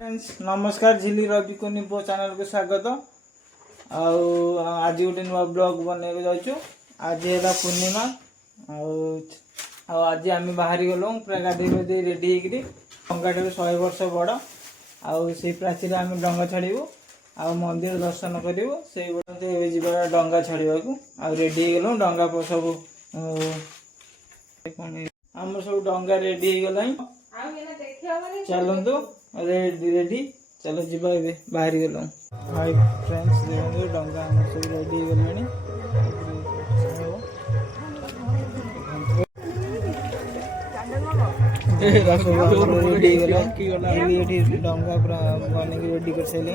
Friends नमस्कार झिली रवि को Nimbo channel को स्वागत। आज गोटे नुआ ब्लॉग बनने जाऊँ। आज है पूर्णिमा आज आम बाहरी गलु पूरा गाधे गाधे रेडी होकर डंगा ठार 100 वर्ष बड़ आई प्राचीर आम डंगा छाड़ू आ मंदिर दर्शन करूँ से जा डंगा छाड़ा को रेडी गलु डंगा सब आम सब डंगा रेडी हो गला। चलतु रेडी चलो जीवा बाहर गलु। हाय फ्रेंड्स देखो डंगा सब रेडी गलानी रेडी गला डंगा पूरा बन रेडी कर सारे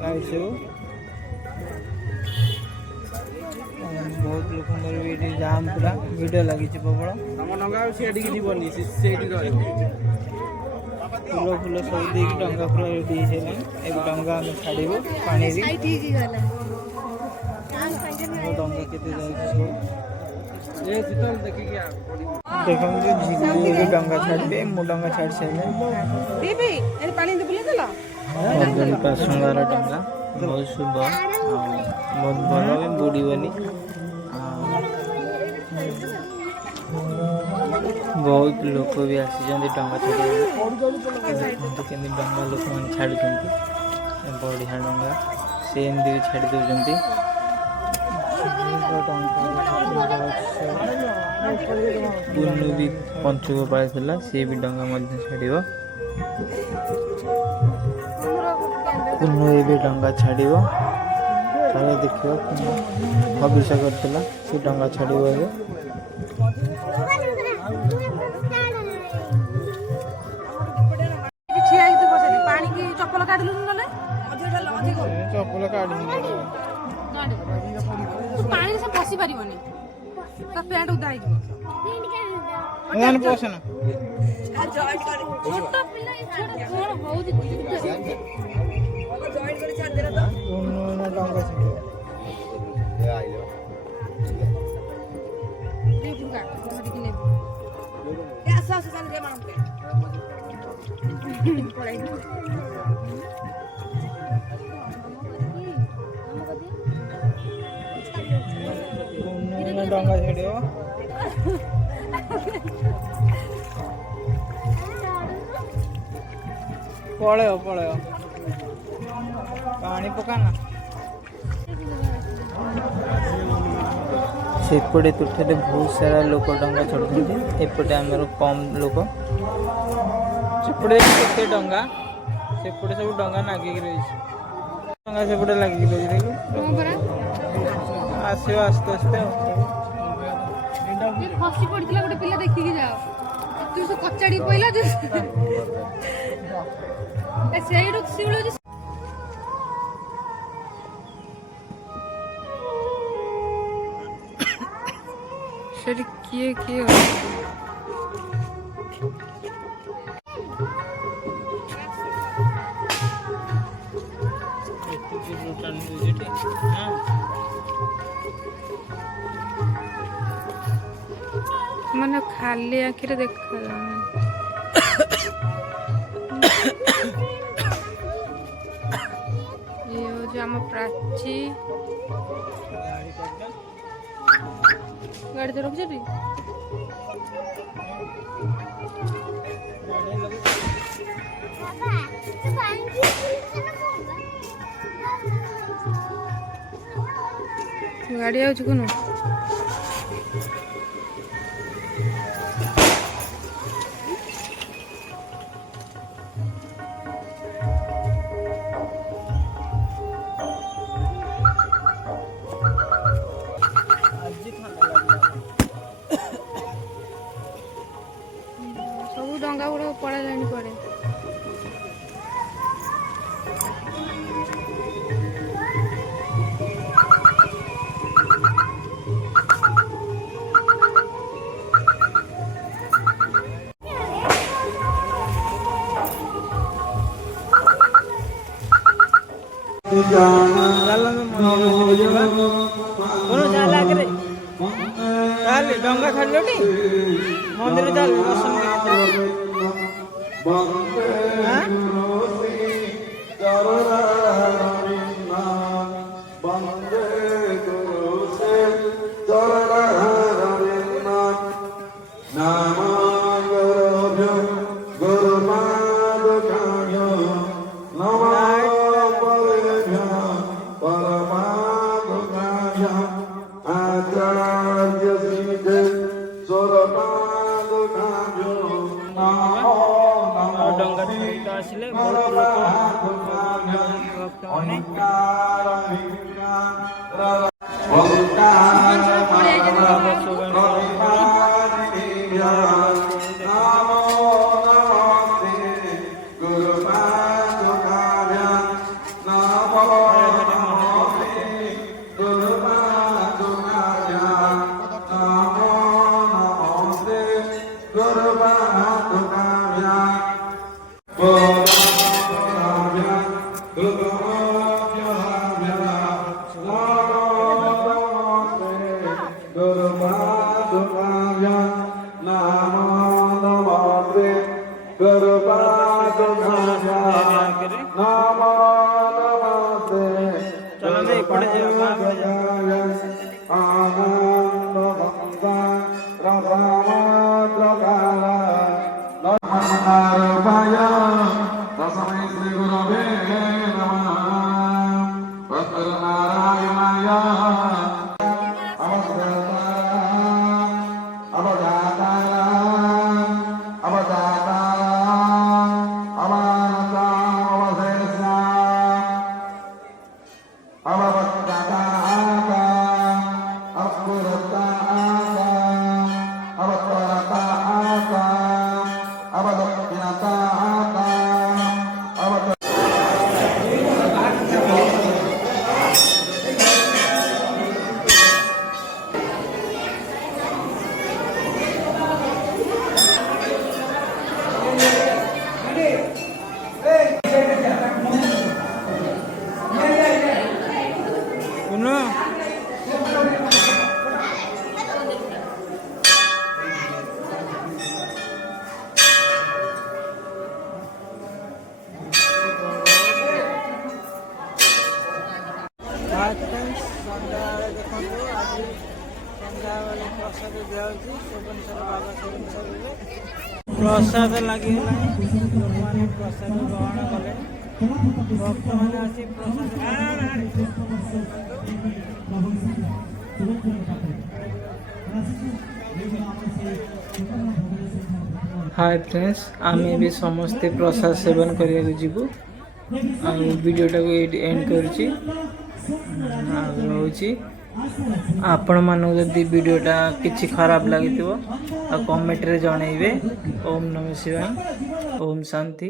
लाइट सब बहुत लोक जाम पूरा भिड़ लगी प्रबल फूल फूल सब दे डंगा पूरा रेडी हो डंगा आम छाड़ू पानी डंगा देखो डंगा छाड़े मु डंगा छाड़ सारे डंगा बहुत शुभ बहुत भल बुड़ीबनी बहुत लोक भी आसी डंगा छाड़ डंगा लोक मैंने छाड़ बढ़िया डंगा से एमती भी छाड़ दौरान पूर्णु भी पंचुक पाला सी भी डंगा छाड़ पूर्णु भी डंगा छाड़ देख भविष्य करता से डंगा छाड़ चपल काढ़ पानी से पसी पारिबनी ता पैंट उदा हो एन पोसन छोटा पिल्ला छोटा छोड़ बहुत जॉइन करे छाड़ देला तो उन्होंने डंगा छाड़ ए आइलो देखुगा धरि किने ए आसा आसा सान रे मानते पड़ाई डंगा छाड़ो पलय पलय पानी पकाना सेपटे तुठे बहुत सारा लोक डंगा छाड़ते एपटे आमर कम लोक सेपटे केते डंगा सेपटे सब डंगा नागिक रही डंगा सेपटे लगिक रही आसो आस्ते आस्ते फसी पड़ितला गोटे पिल्ला देखि के जाओ तू से कच्चाड़ी पइला जे ए सेई रुक सिउलो जे सरी किए मन खाली आखिर देखा ये हो आम प्राची गाड़ी तो रुक जाती गाड़ी आ कौन सब डंगा गुड़ा पड़ा जानी पड़े डंगा छाड़ मंदिर चल दर्शन हाँ? ଡଙ୍ଗା ସହିତ ଆସିଲେ ବହୁତ ଲୋକ ଭକ୍ତମାନେ चलते इपड़े ସନ୍ଧ୍ୟାବେଳେ ଦେଖନ୍ତୁ ଆଜି ସନ୍ଧ୍ୟାବେଳେ ପ୍ରସାଦ ଦିଆହେଉଛି ଭୁବନେଶ୍ୱର ବାବା ଭୁବନେଶ୍ୱରରେ ପ୍ରସାଦ ଲାଗିଗଲାଣି ଲୋକମାନେ ପ୍ରସାଦ ଗ୍ରହଣ କଲେ ଭକ୍ତମାନେ ଆସି ପ୍ରସାଦ हाय फ्रेंड्स आमे भी समस्ते प्रसाद सेवन करिया जीवु वीडियोटा को एंड करुची आपण मानक जदि वीडियोटा किसी खराब लगी कमेंट रे जनइबे। ओम नमः शिवाय, ओम शांति।